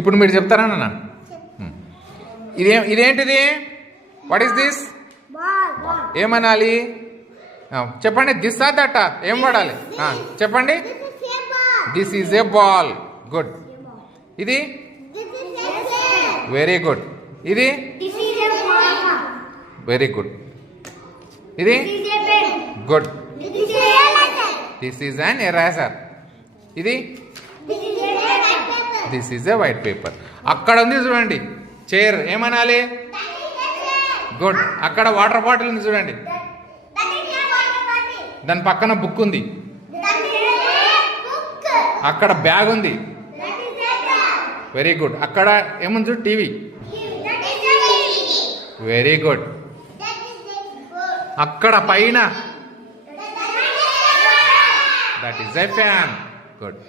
ఇప్పుడు మీరు చెప్తారా నాన్న? ఇదేంటిది? What is this? ఏమనాలి చెప్పండి. దిస్ ఆర్ దట్ ఏం వాడాలి చెప్పండి. This is a ball. Good. ఇది వెరీ గుడ్. ఇది వెరీ గుడ్. ఇది good. This is an eraser. ఇది this is a white paper. అక్కడ ఉంది చూడండి చైర్, ఏమనాలి? గుడ్. అక్కడ వాటర్ బాటిల్ ఉంది చూడండి, దాని పక్కన బుక్ ఉంది. అక్కడ బ్యాగ్ ఉంది, వెరీ గుడ్. అక్కడ ఏముంది చూడు, టీవీ, వెరీ గుడ్. అక్కడ పైన that is a fan. Good.